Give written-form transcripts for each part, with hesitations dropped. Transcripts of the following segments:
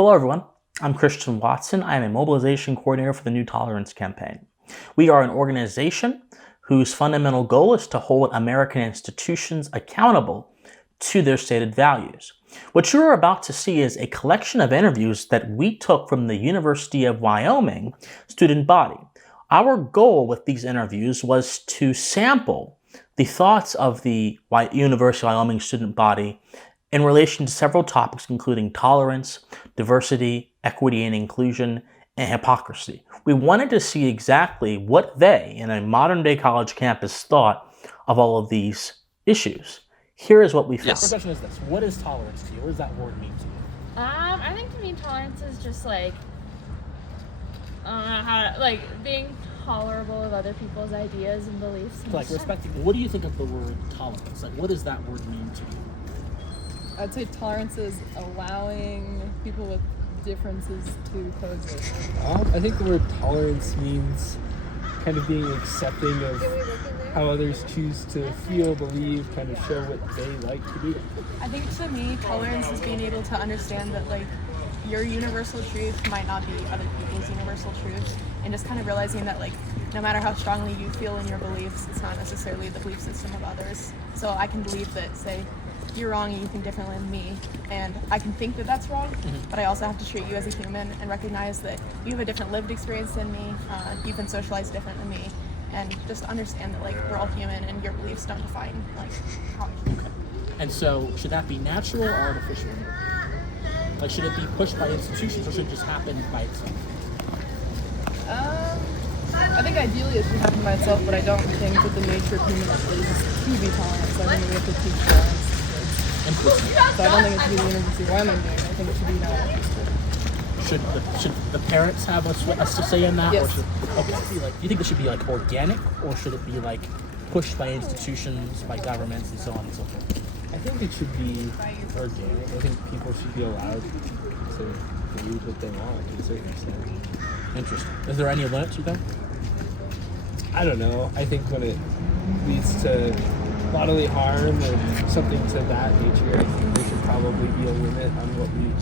Hello everyone, I'm Christian Watson. I am a mobilization coordinator for the New Tolerance campaign. We are an organization whose fundamental goal is to hold American institutions accountable to their stated values. What you are about to see is a collection of interviews that we took from the University of Wyoming student body. Our goal with these interviews was to sample the thoughts of the University of Wyoming student body in relation to several topics including tolerance, diversity, equity and inclusion, and hypocrisy. We wanted to see exactly what they, in a modern-day college campus, thought of all of these issues. Here is what we found. Yes. The question is this: what is tolerance to you? What does that word mean to you? I think to me tolerance is just like, being tolerable of other people's ideas and beliefs. And Respecting. What do you think of the word tolerance? What does that word mean to you? I'd say tolerance is allowing people with differences to coexist. I think the word tolerance means kind of being accepting of how others choose to feel, believe, kind of show what they like to do. I think to me, tolerance is being able to understand that your universal truth might not be other people's universal truth, and just kind of realizing that no matter how strongly you feel in your beliefs, it's not necessarily the belief system of others. So I can believe that, say, you're wrong and you think differently than me, and I can think that that's wrong, but I also have to treat you as a human and recognize that you have a different lived experience than me, you've been socialized different than me, and just understand that we're all human and your beliefs don't define how I feel. And so, should that be natural or artificial? Should it be pushed by institutions or should it just happen by itself? I think ideally it should happen by itself, but I don't think that the nature of humans is to be tolerant, so I think we have to teach tolerance. So I don't think it should be the University of Wyoming doing it. I think it should be Should the parents have a say in that? Yes. Or do you think it should be organic, or should it be pushed by institutions, by governments, and so on and so forth? I think it should be organic. I think people should be allowed to believe what they want to a certain extent. Interesting. Is there any limits, you think? I don't know. I think when it leads to bodily harm or something to that nature, I think there should probably be a limit on what we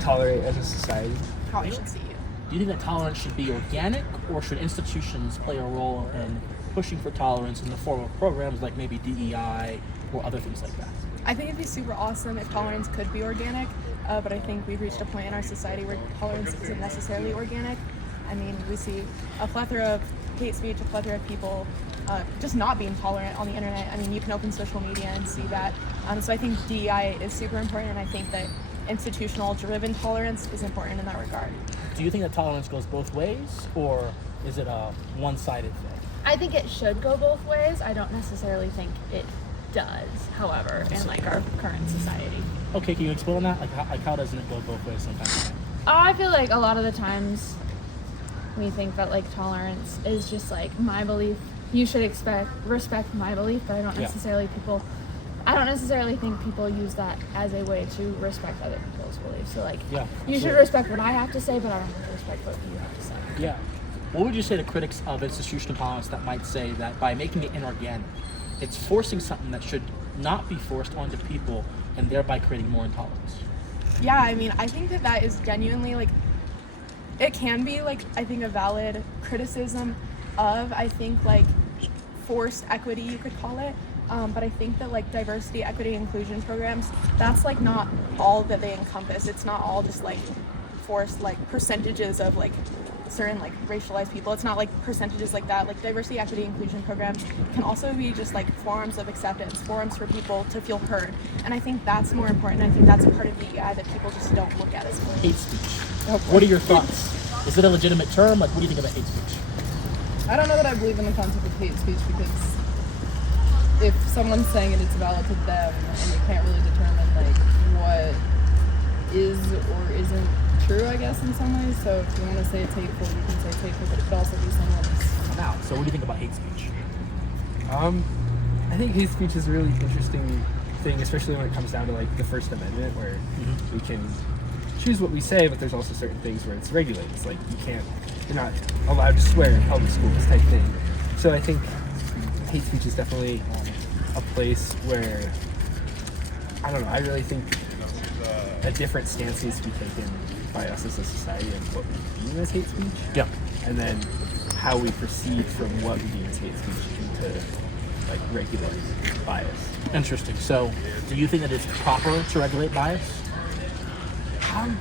tolerate as a society. how I should see you. Do you think that tolerance should be organic, or should institutions play a role in pushing for tolerance in the form of programs like maybe DEI or other things like that? I think it'd be super awesome if tolerance could be organic, but I think we've reached a point in our society where tolerance isn't necessarily organic. I mean, we see a plethora of hate speech, a plethora of people just not being tolerant on the internet. I mean, you can open social media and see that. So I think DEI is super important, and I think that institutional driven tolerance is important in that regard. Do you think that tolerance goes both ways, or is it a one-sided thing? I think it should go both ways. I don't necessarily think it does, however, in our current society. Okay, can you explain that? How doesn't it go both ways sometimes? I feel like a lot of the times we think that tolerance is just my belief. You should respect my belief, but I don't necessarily think people use that as a way to respect other people's beliefs. So you should respect what I have to say, but I don't have to respect what you have to say. Yeah. What would you say to critics of institutional tolerance that might say that by making it inorganic, it's forcing something that should not be forced onto people and thereby creating more intolerance? Yeah, I mean, I think that is genuinely it can be I think a valid criticism of, I think forced equity, you could call it. But I think that diversity, equity, inclusion programs, that's not all that they encompass. It's not all just forced percentages of certain racialized people. It's not percentages like that. Diversity, equity, inclusion programs can also be just forums of acceptance, forums for people to feel heard. And I think that's more important. I think that's a part of DEI that people just don't look at as much. Hate speech. What are your thoughts? Is it a legitimate term? What do you think about hate speech? I don't know that I believe in the concept of hate speech, because if someone's saying it, it's valid to them, and you can't really determine what is or isn't true, I guess, in some ways. So if you want to say it's hateful, you can say it's hateful, but it could also be someone's mouth. So what do you think about hate speech? I think hate speech is a really interesting thing, especially when it comes down to the First Amendment, where we can choose what we say, but there's also certain things where it's regulated. It's you're not allowed to swear in public schools type thing. So I think hate speech is definitely a place where, I don't know, I really think a different stance needs to be taken by us as a society of what we deem as hate speech, Yeah. and then how we proceed from what we deem as hate speech into like regulating bias. Interesting. So, do you think that it's proper to regulate bias?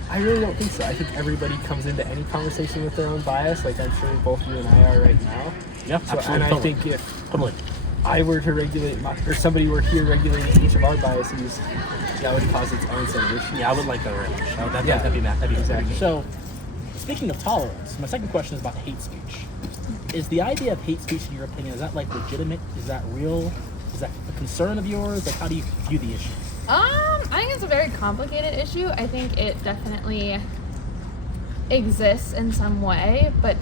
I really don't think so. I think everybody comes into any conversation with their own bias, like I'm sure both you and I are right now. Yeah, So, absolutely. and I Totally. think if Totally. I were to regulate or somebody were here regulating each of our biases, that would cause its own set of issues. Yeah, I would like that very much. That'd Yeah. be exactly. Exactly. So, speaking of tolerance, my second question is about hate speech. Is the idea of hate speech, in your opinion, is that like legitimate? Is that real? Is that a concern of yours? Like, how do you view the issue? I think it's a very complicated issue. I think it definitely exists in some way, but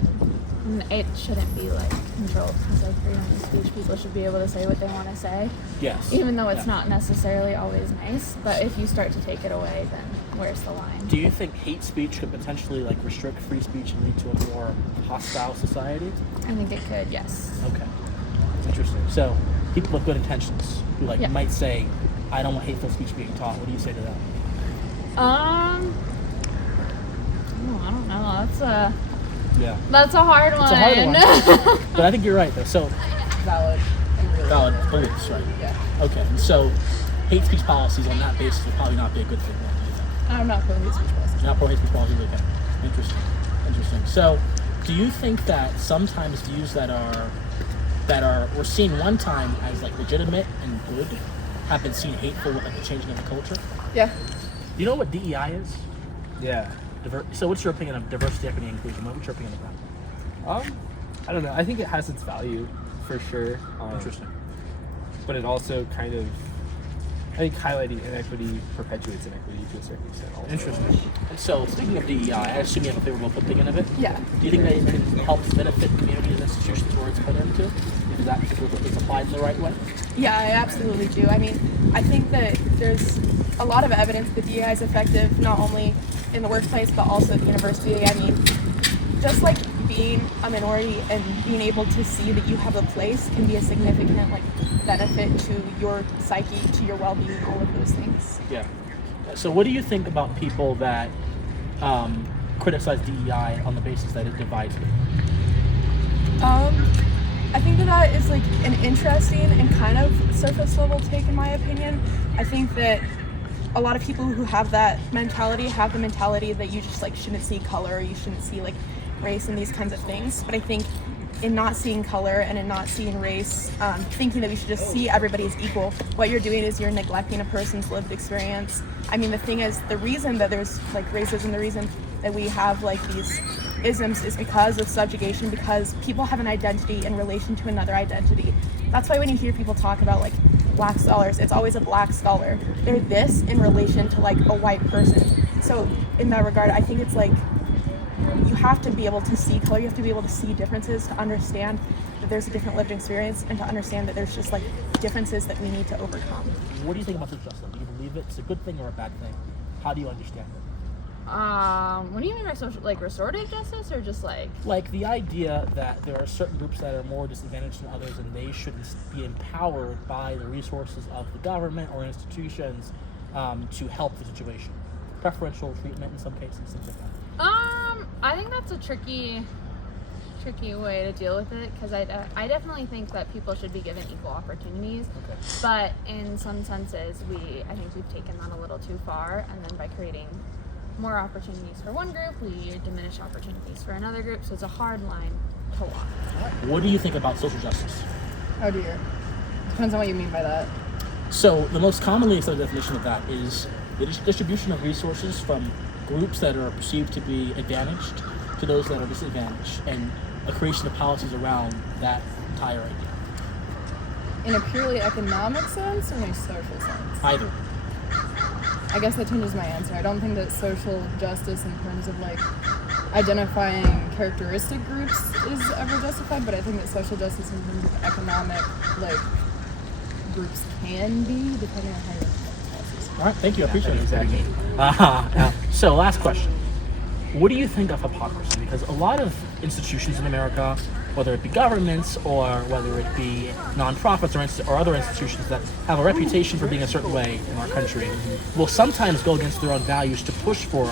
it shouldn't be like controlled because like freedom of speech, people should be able to say what they want to say, Yes. even though it's Yeah. not necessarily always nice. But if you start to take it away, then where's the line? Do you think hate speech could potentially like restrict free speech and lead to a more hostile society? I think it could, yes. Okay. Interesting. So, people with good intentions who like Yeah. might say, I don't want hateful speech being taught. What do you say to that? Oh, I don't know. Yeah. That's a hard one. It's a hard one. But I think you're right though. So, Valid and really valid beliefs, right? Yeah. Okay. So, hate speech policies on that basis would probably not be a good thing. What do you think? I'm not for hate speech policies. Not pro hate speech policies, okay. Interesting. So, do you think that sometimes views that were seen one time as like legitimate and good have been seen hateful with like the changing of the culture? Yeah. Do you know what DEI is? Yeah. So, what's your opinion of diversity, equity, and inclusion? What's your opinion of that? I don't know. I think it has its value for sure. Interesting. But it also kind of, I think highlighting inequity perpetuates inequity to a certain extent. Also. Interesting. And so, speaking of DEI, I assume you have a favorable opinion of it. Yeah. Do you think that it helps benefit communities and institutions where it's put into? Is that if it's applied in the right way? Yeah, I absolutely do. I mean, I think that there's a lot of evidence that DEI is effective not only in the workplace but also at the university. I mean, just like being a minority and being able to see that you have a place can be a significant like benefit to your psyche, to your well-being, all of those things. Yeah. So, what do you think about people that criticize DEI on the basis that it divides people? I think that is like an interesting and kind of surface level take in my opinion. I think that a lot of people who have that mentality have the mentality that you just like shouldn't see color, or you shouldn't see like race and these kinds of things. But I think in not seeing color and in not seeing race, thinking that we should just see everybody as equal, what you're doing is you're neglecting a person's lived experience. I mean, the thing is, the reason that there's like racism, the reason that we have like these isms is because of subjugation, because people have an identity in relation to another identity. That's why when you hear people talk about like black scholars, it's always a black scholar. They're this in relation to like a white person. So in that regard, I think it's like you have to be able to see color, you have to be able to see differences to understand that there's a different lived experience and to understand that there's just like differences that we need to overcome. What do you think about social justice? Do you believe it's a good thing or a bad thing? How do you understand it? What do you mean by social, like restorative justice, or just like? Like the idea that there are certain groups that are more disadvantaged than others and they shouldn't be empowered by the resources of the government or institutions to help the situation. Preferential treatment in some cases, things like that. I think that's a tricky way to deal with it, because I definitely think that people should be given equal opportunities. Okay. But in some senses, I think we've taken that a little too far, and then by creating more opportunities for one group, we diminish opportunities for another group. So it's a hard line to walk. What do you think about social justice? Oh dear. Depends on what you mean by that. So the most commonly accepted definition of that is the distribution of resources from groups that are perceived to be advantaged to those that are disadvantaged, and a creation of policies around that entire idea. In a purely economic sense or in a social sense? Either. I guess that changes my answer. I don't think that social justice in terms of like identifying characteristic groups is ever justified, but I think that social justice in terms of economic like groups can be, depending on how you look at policies. All right, thank you. I appreciate it. Exactly. So, last question. What do you think of hypocrisy? Because a lot of institutions in America whether it be governments or whether it be nonprofits or other institutions that have a reputation for being a certain way in our country, will sometimes go against their own values to push for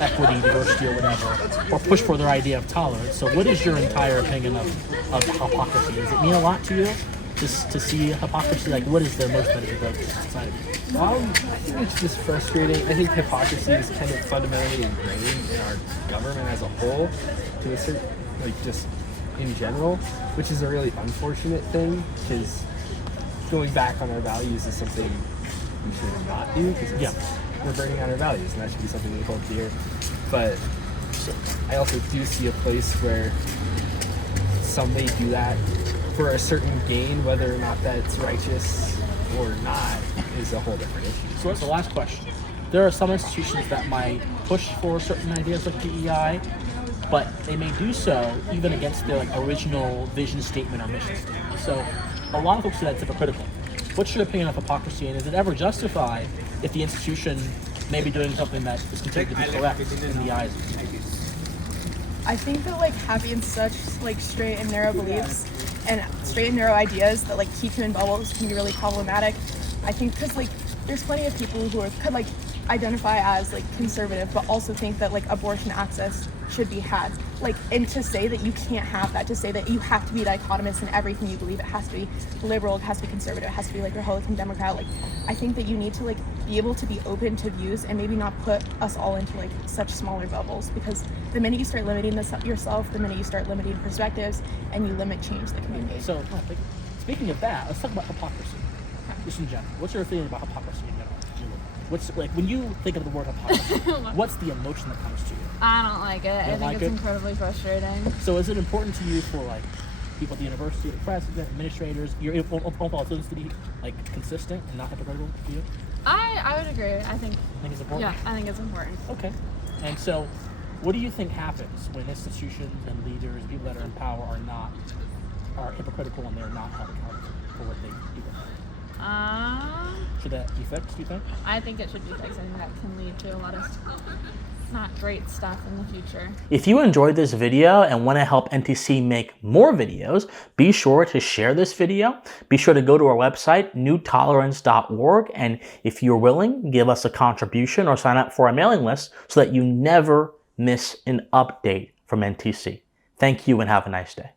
equity, diversity, or whatever, or push for their idea of tolerance. So what is your entire opinion of hypocrisy? Does it mean a lot to you to see hypocrisy? Like, what is the most benefit of society? I think it's just frustrating. I think hypocrisy is kind of fundamentally ingrained in our government as a whole, to a certain, like, just in general, which is a really unfortunate thing, because going back on our values is something we should not do, because we're burning out our values, and that should be something we hold dear. But I also do see a place where some may do that for a certain gain, whether or not that's righteous or not is a whole different issue. So that's the last question. There are some institutions that might push for certain ideas like DEI, but they may do so even against their original vision statement or mission statement. So a lot of folks say that's hypocritical. What's your opinion of hypocrisy, and is it ever justified if the institution may be doing something that is considered to be correct in the eyes of people? I think that having such straight and narrow beliefs and straight and narrow ideas that keep you in bubbles can be really problematic. I think because there's plenty of people who could identify as conservative, but also think that abortion access should be had. And to say that you can't have that, to say that you have to be dichotomous in everything you believe, it has to be liberal, it has to be conservative, it has to be Republican, Democrat. I think that you need to be able to be open to views and maybe not put us all into such smaller bubbles, because the minute you start limiting yourself, the minute you start limiting perspectives, and you limit change that can be made. So speaking of that, let's talk about hypocrisy. Just in general, what's your feeling about hypocrisy in general? What's when you think of the word hypocrisy, what's the emotion that comes to you? I don't like it. I think it's incredibly frustrating. So is it important to you for people at the university, the president, administrators, your overall students to be consistent and not hypocritical to you? I would agree. I think it's important? Yeah, I think it's important. Okay. And so what do you think happens when institutions and leaders, people that are in power, are hypocritical and they're not held accountable for what they do? Should that be fixed, do you think? I think it should be fixed. I think that can lead to a lot of not great stuff in the future. If you enjoyed this video and want to help NTC make more videos, be sure to share this video. Be sure to go to our website, newtolerance.org, and if you're willing, give us a contribution or sign up for our mailing list so that you never miss an update from NTC. Thank you and have a nice day.